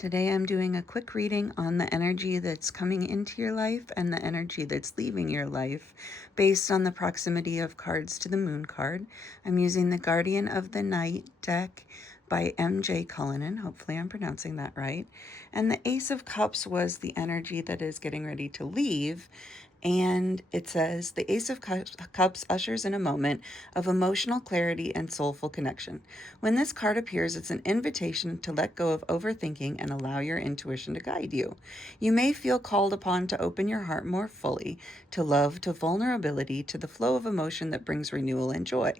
Today I'm doing a quick reading on the energy that's coming into your life and the energy that's leaving your life based on the proximity of cards to the moon card. I'm using the Guardian of the Night deck by M.J. Cullinan. Hopefully I'm pronouncing that right. And the Ace of Cups was the energy that is getting ready to leave. And it says, the Ace of Cups ushers in a moment of emotional clarity and soulful connection. When this card appears, it's an invitation to let go of overthinking and allow your intuition to guide you. You may feel called upon to open your heart more fully, to love, to vulnerability, to the flow of emotion that brings renewal and joy.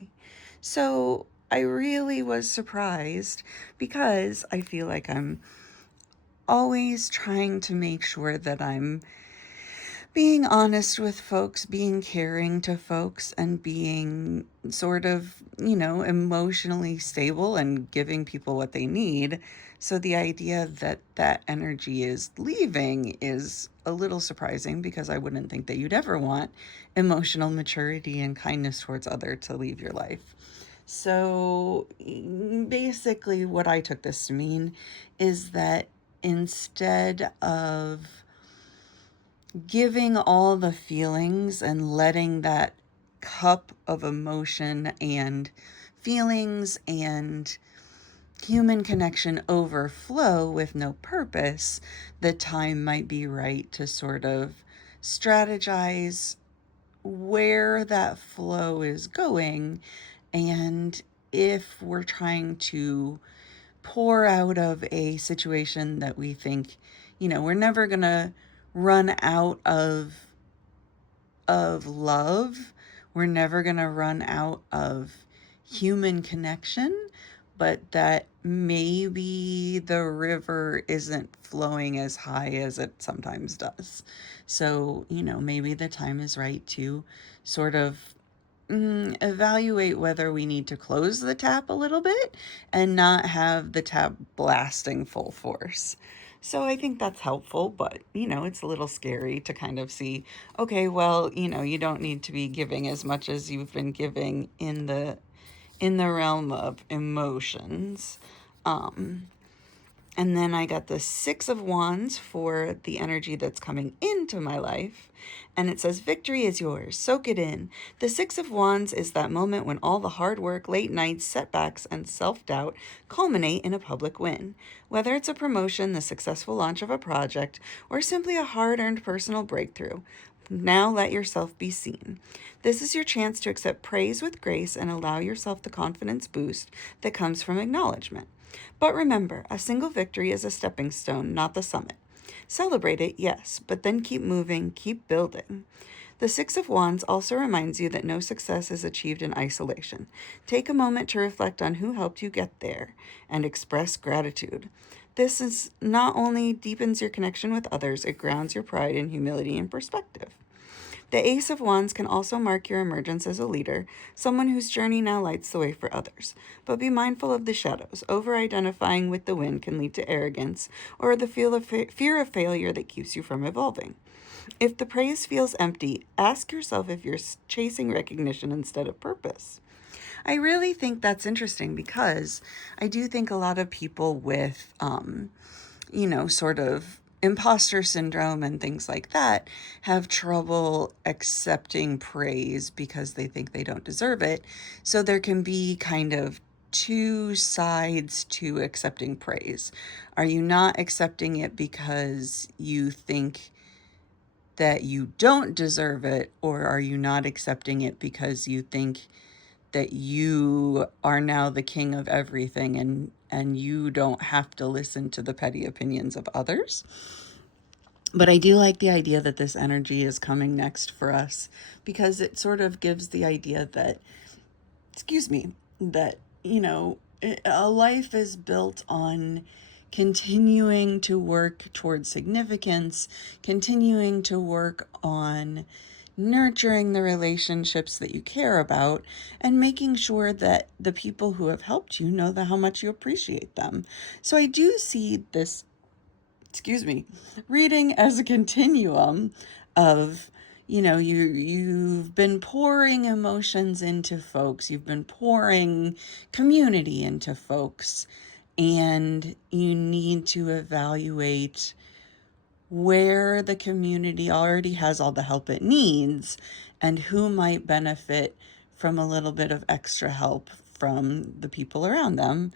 So I really was surprised because I feel like I'm always trying to make sure that I'm being honest with folks, being caring to folks, and being sort of, emotionally stable and giving people what they need. So the idea that that energy is leaving is a little surprising because I wouldn't think that you'd ever want emotional maturity and kindness towards other to leave your life. So basically, what I took this to mean is that instead of giving all the feelings and letting that cup of emotion and feelings and human connection overflow with no purpose, the time might be right to sort of strategize where that flow is going. And if we're trying to pour out of a situation that we think, we're never going to run out of love. We're never going to run out of human connection, but that maybe the river isn't flowing as high as it sometimes does. So, maybe the time is right to sort of evaluate whether we need to close the tap a little bit and not have the tap blasting full force. So I think that's helpful, but it's a little scary to kind of see, okay, well, you don't need to be giving as much as you've been giving in the realm of emotions. And then I got the Six of Wands for the energy that's coming into my life. And it says, victory is yours. Soak it in. The Six of Wands is that moment when all the hard work, late nights, setbacks, and self-doubt culminate in a public win. Whether it's a promotion, the successful launch of a project, or simply a hard-earned personal breakthrough, now let yourself be seen. This is your chance to accept praise with grace and allow yourself the confidence boost that comes from acknowledgement. But remember, a single victory is a stepping stone, not the summit. Celebrate it, yes, but then keep moving, keep building. The Six of Wands also reminds you that no success is achieved in isolation. Take a moment to reflect on who helped you get there and express gratitude. This is not only deepens your connection with others, it grounds your pride in humility and perspective. The Ace of Wands can also mark your emergence as a leader, someone whose journey now lights the way for others. But be mindful of the shadows. Over-identifying with the wind can lead to arrogance or the fear of failure that keeps you from evolving. If the praise feels empty, ask yourself if you're chasing recognition instead of purpose. I really think that's interesting because I do think a lot of people with, sort of imposter syndrome and things like that have trouble accepting praise because they think they don't deserve it. So there can be kind of two sides to accepting praise. Are you not accepting it because you think that you don't deserve it, or are you not accepting it because you think that you are now the king of everything and you don't have to listen to the petty opinions of others? But I do like the idea that this energy is coming next for us because it sort of gives the idea that, excuse me, that, a life is built on continuing to work towards significance, continuing to work on nurturing the relationships that you care about, and making sure that the people who have helped you know how much you appreciate them. So I do see this, reading as a continuum of, you've been pouring emotions into folks, you've been pouring community into folks, and you need to evaluate where the community already has all the help it needs and who might benefit from a little bit of extra help from the people around them.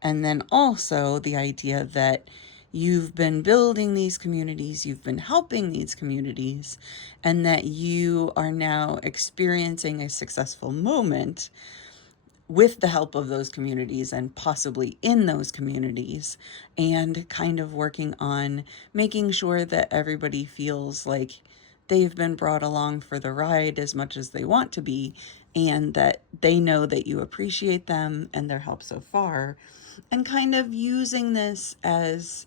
And then also the idea that you've been building these communities, you've been helping these communities, and that you are now experiencing a successful moment with the help of those communities and possibly in those communities, and kind of working on making sure that everybody feels like they've been brought along for the ride as much as they want to be, and that they know that you appreciate them and their help so far, and kind of using this as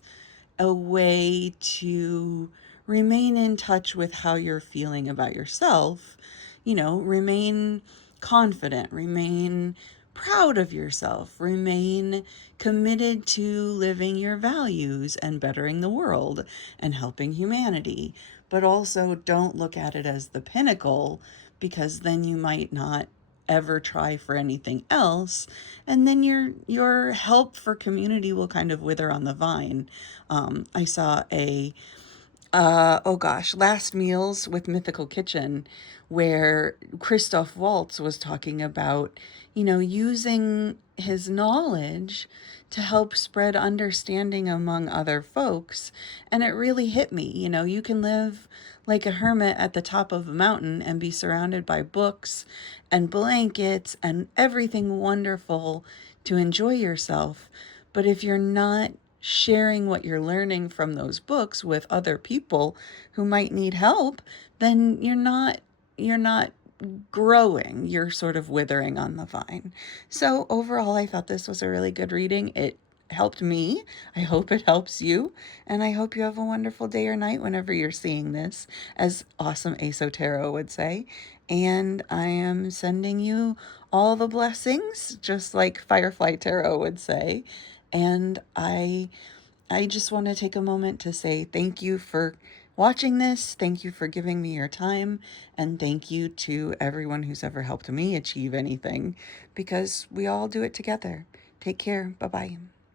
a way to remain in touch with how you're feeling about yourself, remain confident, remain proud of yourself, remain committed to living your values and bettering the world and helping humanity. But also don't look at it as the pinnacle, because then you might not ever try for anything else, and then your help for community will kind of wither on the vine. I saw a oh gosh, Last Meals with Mythical Kitchen, where Christoph Waltz was talking about, using his knowledge to help spread understanding among other folks. And it really hit me. You can live like a hermit at the top of a mountain and be surrounded by books and blankets and everything wonderful to enjoy yourself. But if you're not sharing what you're learning from those books with other people who might need help, then you're not growing. You're sort of withering on the vine. So overall, I thought this was a really good reading. It helped me. I hope it helps you. And I hope you have a wonderful day or night whenever you're seeing this, as awesome Asotero would say. And I am sending you all the blessings, just like Firefly Tarot would say. And I just want to take a moment to say thank you for watching this. Thank you for giving me your time. And thank you to everyone who's ever helped me achieve anything, because we all do it together. Take care. Bye-bye.